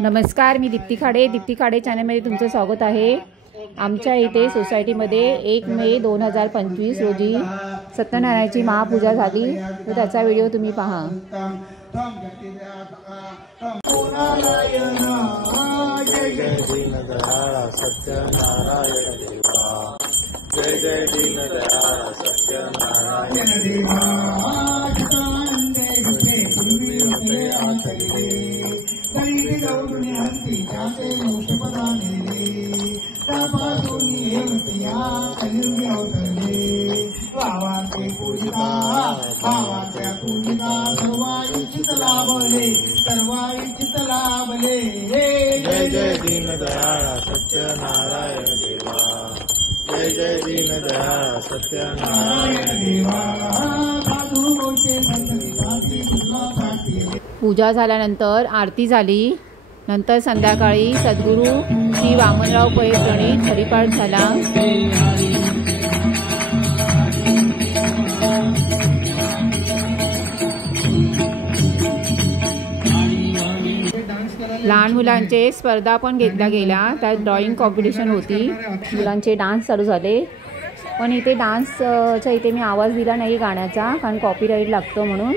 नमस्कार, मी दीप्ती खाडे चॅनलमध्ये तुमचं स्वागत आहे। आमच्या इथे सोसायटीमध्ये 1 मे 2025 रोजी सत्यनारायणाची महापूजा झाली, तर त्याचा व्हिडिओ तुम्ही पहा। जय जय दीनदयाळ सत्यनारायण देवा, जय जय दीनदयाळ सत्यनारायण देवा। जय जय दीनदयाळ सत्यनारायण देवा, जय जय दीनदयाळ सत्यनारायण देवा। पूजा झाल्यानंतर आरती झाली, नंतर संध्याकाळी सद्गुरू श्री वामनराव पै प्रणीत हरिपाठ झाला। लहान मुलांचे स्पर्धा पण घेतल्या गेल्या, त्यात ड्रॉइंग कॉम्पिटिशन होती, मुलांचे डान्स चालू झाले। पण इथे डान्सच्या इथे मी आवाज दिला नाही गाण्याचा, कारण कॉपीराईट लागतो म्हणून।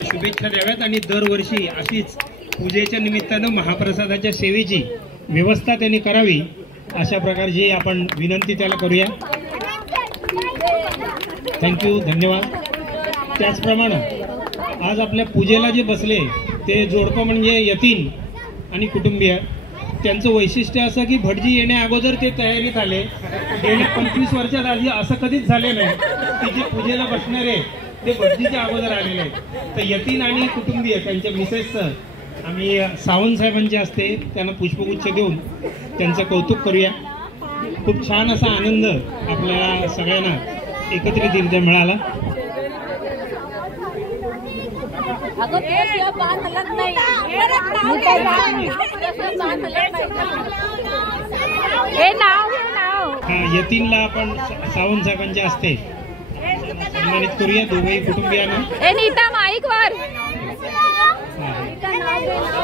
शुभेच्छा द्याव्यात आणि दरवर्षी अशीच पूजेच्या निमित्तानं महाप्रसादाच्या सेवेची व्यवस्था त्यांनी करावी, अशा प्रकारची आपण विनंती त्याला करूया। थँक्यू, धन्यवाद। त्याचप्रमाणे आज आपल्या पूजेला जे बसले ते जोडपं म्हणजे यतीन आणि कुटुंबीय, त्यांचं वैशिष्ट्य असं की भटजी येण्या अगोदर ते तयारीत आले। गेल्या 25 वर्षात आधी असं कधीच झाले नाही की जे पूजेला बसणारे ते भटजीच्या अगोदर आलेले आहेत। तर यतीन आणि कुटुंबीय त्यांच्या मिसेसचं आम्ही सावंत साहेबांचे असते त्यांना पुष्पगुच्छ देऊन त्यांचं कौतुक करूया। खूप छान असा आनंद आपल्याला सगळ्यांना एकत्रितरित्या मिळाला। यतीनला आपण सावंत साहेबांच्या असते सन्मानित करूया दोघेही कुटुंबियांना। नीता माईक वर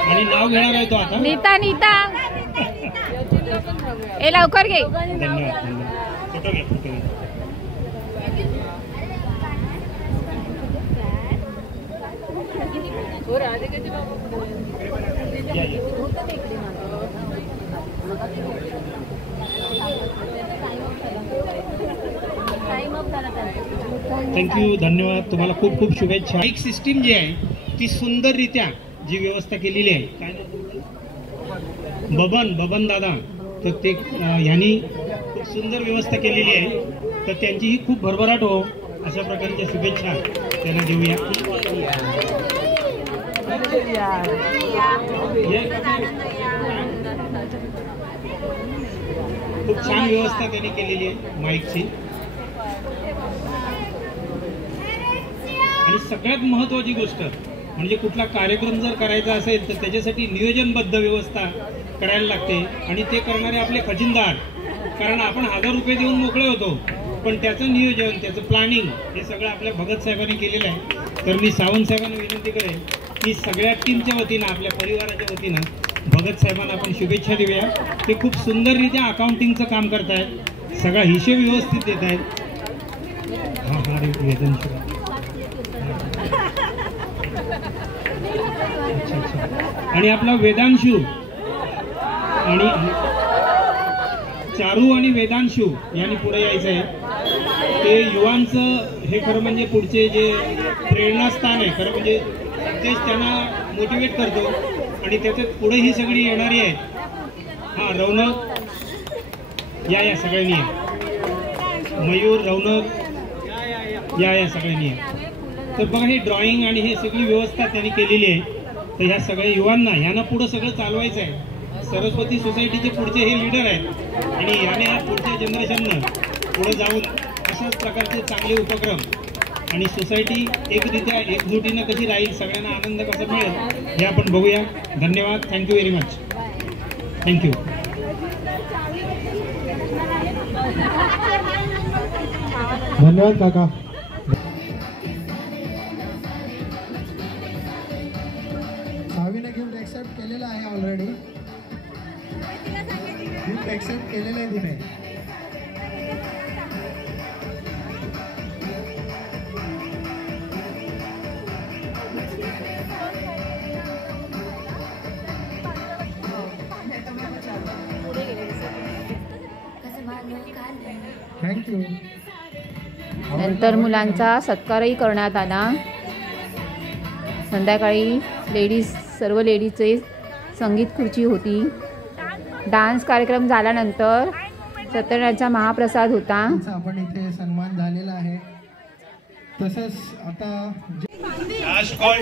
आणि नाव घेणार आहे तो आता। नीता लवकर घे। धन्यवाद, फोटो घे, फोटो घे। थँक्यू, धन्यवाद, तुम्हाला खूप खूप शुभेच्छा। एक सिस्टीम जी आहे ती सुंदररित्या जी व्यवस्था केलेली आहे, काय बबन दादा, तर ते ह्यांनी खूप सुंदर व्यवस्था केलेली आहे, तर त्यांचीही खूप भरभराट हो अशा प्रकारच्या शुभेच्छा त्यांना देऊया। खूप छान व्यवस्था त्यांनी केलेली आहे माईकची। आणि सगळ्यात महत्त्वाची गोष्ट म्हणजे कुठला कार्यक्रम जर करायचा असेल तर त्याच्यासाठी नियोजनबद्ध व्यवस्था करायला लागते आणि ते करणारे आपले खजिनदार. कारण आपण 1000 रुपये देऊन मोकळे होतो, पण त्याचं नियोजन, त्याचं प्लॅनिंग हे सगळं आपल्या भगत साहेबांनी केलेलं आहे. तर मी सावंत साहेबांना विनंती करेन की सगळ्या टीमच्या वतीनं, आपल्या परिवाराच्या वतीनं भगत साहेबांना आपण शुभेच्छा देऊया. ते खूप सुंदररित्या अकाउंटिंगचं काम करतायत, सगळा हिशेब व्यवस्थित देत आहेत. आणि आपला वेदांशू आणि चारू आणि वेदांशू यांनी पुढे यायचं आहे. ते युवांचं हे खरं म्हणजे पुढचे जे प्रेरणास्थान आहे, खरं म्हणजे तेच त्यांना मोटिवेट करतो आणि त्याच्यात पुढे ही सगळी येणारी आहेत. हा रौनक या सगळ्यांनी आहे, मयूर, रौनक या सगळ्यांनी आहे. तर बघा हे ड्रॉइंग आणि हे सगळी व्यवस्था त्यांनी केलेली आहे. तर ह्या सगळ्या युवांना ह्यांना पुढं सगळं चालवायचं आहे. सरस्वती सोसायटीचे पुढचे हे लीडर आहेत आणि याने हा पुढच्या जनरेशननं पुढे जाऊन अशाच प्रकारचे चांगले उपक्रम आणि सोसायटी एकरित्या एकजुटीनं कशी राहील, सगळ्यांना आनंद कसा मिळेल हे आपण बघूया. धन्यवाद. Thank you very much. थँक्यू. धन्यवाद काका. सावीने गिफ्ट एक्सेप्ट केलेलं आहे ऑलरेडी. गिफ्ट एक्सेप्ट केलेलं आहे तिने. थँक्यू. नंतर मुलांचा सत्कारही करण्यात आला. संध्याकाळी सर्व लेडीजचे संगीत खुर्ची होती. डान्स कार्यक्रम झाल्यानंतर सत्यनारायणचा महाप्रसाद होता. आपण इथे सन्मान झालेला आहे. तसंच आता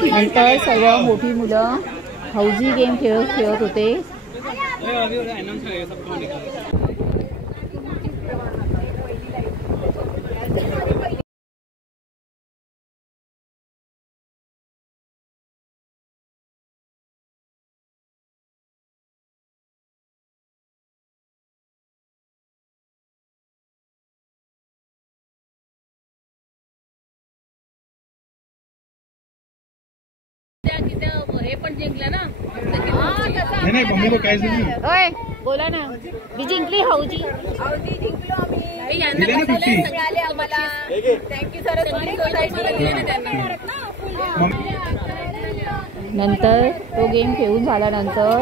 नंतर सर्व मोठी मुलं हौजी गेम खेळत होते. हे पण जिंकलं ना. नाही मम्मी को काय झालं. ओय बोला ना. मी जिंकली हौजी. जिंकलो आम्ही. मिळाले आम्हाला. थँक्यू सरस्वती सोसायटी त्यांना. नंतर तो गेम खेळून झाल्यानंतर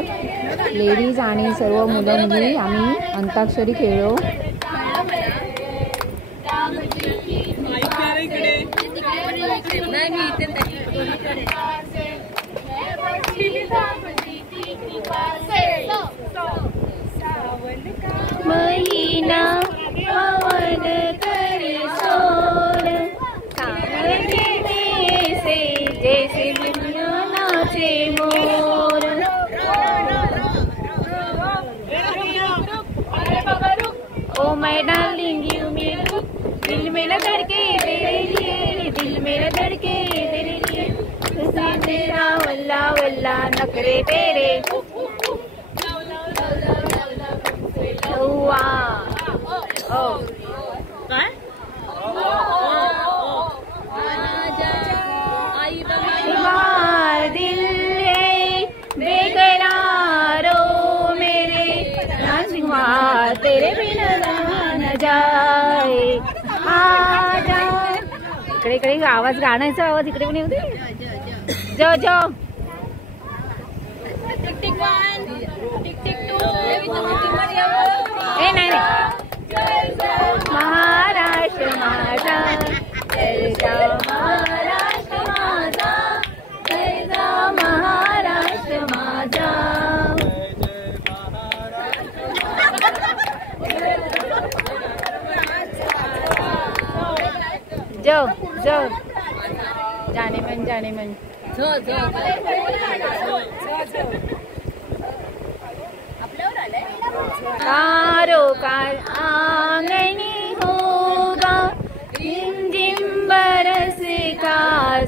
लेडीज आणि सर्व मुलं मुली आम्ही अंताक्षरी खेळलो. महिना पवन करे सोर, से जैसे दुनिया नाचे मोर. ओ माय डार्लिंग यू मेरे दिल मेरा धड़के तेरे लिए, दिल मेरा धड़के तेरे लिए, तेरा वल्ला वल्ला नखरे तेरे. दिल बेकरारो मेरे तेरे बिना न जाए. आजा इकडे इकडे आवाज, गाण्याचा आवाज इकडे पण येऊ दे. जो जो टिक टिक 1 टिक टिक 2 नाही महाराष्ट्र माझा, महाराष्ट्र माझा, महाराष्ट्र माझा. जो जो जाने मन जाने मन. कारो का आंगनी होगा,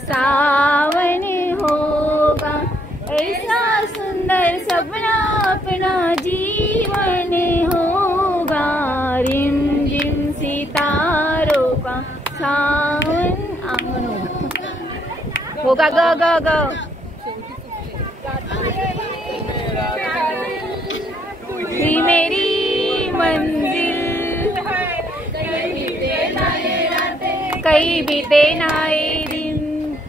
सावन होगा, ऐसा सुंदर सपना अपना जीवन होगा। रिम झिम सितारों का सावन आंगन होगा। ग ग ग ही मेरी मंजिल, कहीं बीते ना ये दिन,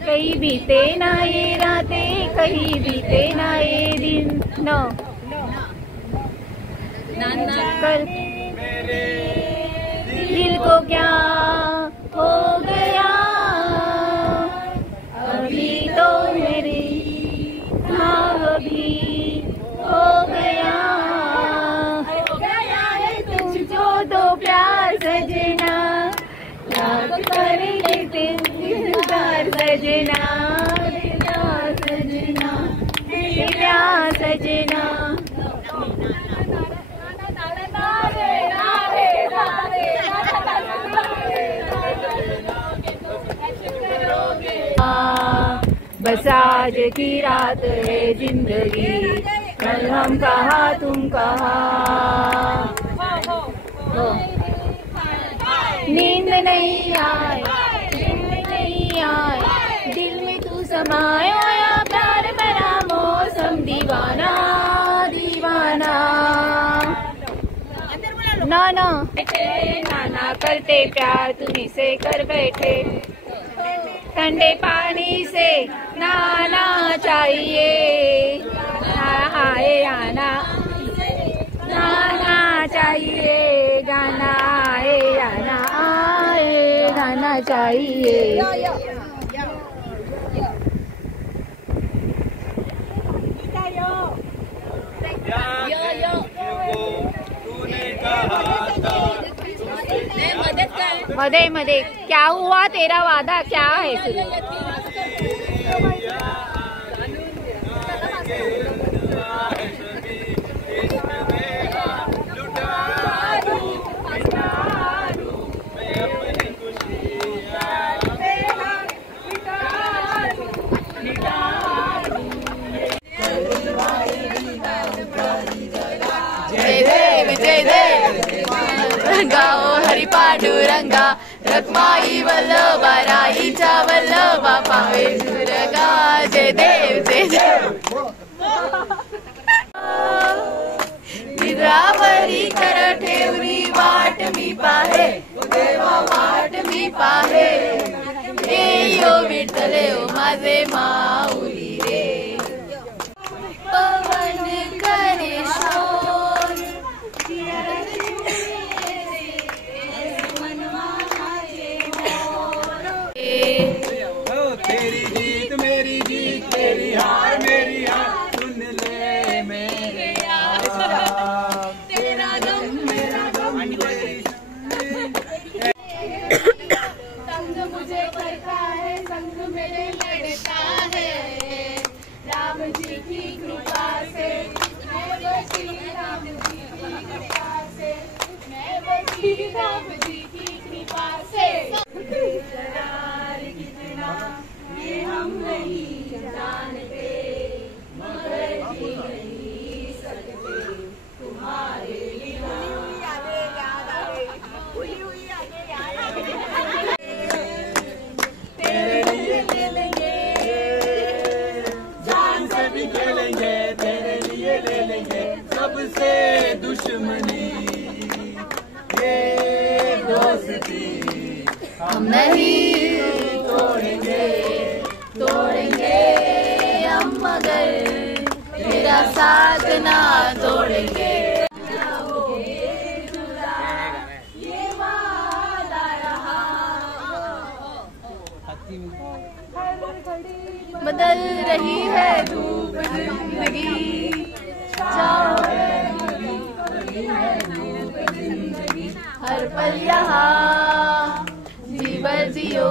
कहीं बीते ना ये रातें, कहीं बीते ना ये दिन। नो कल दिल को क्या हो गया, अभी तो मेरे हाँ भी हो गया। तुझको तो प्यार सजना, याद कर लेते प्यार सजना, प्यार सजना, प्यार सजना। बस आज की रात है जिंदगी, कल हम कहा तुम कहा। नींद नहीं आए, नींद नहीं आए, दिल में तू समाया, प्यार भरा मौसम दीवाना दीवाना। नाना नाना करते प्यार तुम्ही से कर बैठे, ठंडे पानी से नहाना चाहिए। आए आना नहाना चाहिए, गाना आए आना आए गाना चाहिए। मदे मदे क्या हुआ, तेरा वादा क्या है शुरू? जय देव गाओ हरी पांडुरंगा, रखमाई वल्लभा राईच्या वल्लभा पावे दुर्गा। जय देव विद्रावरी कर ठेवली वाट मी पाहे, देवा वाट मी पाहे। यो विठ्ठले ओ माझे माऊली रे, पवन करे शोर, तेरी जीत मेरी जीत, तेरी हार मेरी हार, सुन ले मेरे यार, तेरा गम मेरा गम तेरी। संग मुझे करता है, संग मेरे लड़ता है, राम जी की कृपा से मैं बची, राम जी की कृपा से मैं बची, राम जी की कृपा से। कितना ये हम नहीं जानते, मगर जी नहीं सकते तुम्हारे बिना। तेरे लिए ले लेंगे, जान से भी खेलेंगे, तेरे लिए ले लेंगे सबसे दुश्मनी। ये दोस्ती हम नहीं तोड़ेंगे, तोड़ेंगे हम मगर तेरा साथ ना तोड़ेंगे। बदल रही है धूप जिंदगी, हर पल यहाँ जीवन जियो,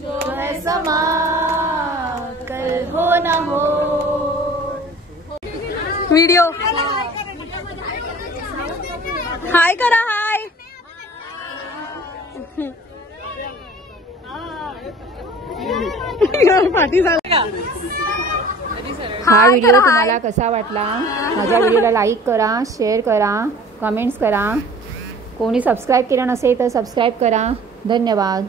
जो है समा कल हो ना हो। वीडियो हाय करा, हाय। पाठी झालं का? हा व्हिडिओ तुम्हाला कसा वाटला? माझ्या व्हिडिओला लाईक करा, शेअर करा, कमेंट्स करा. कोणी सबस्क्राईब केलं नसेल तर सबस्क्राईब करा. धन्यवाद.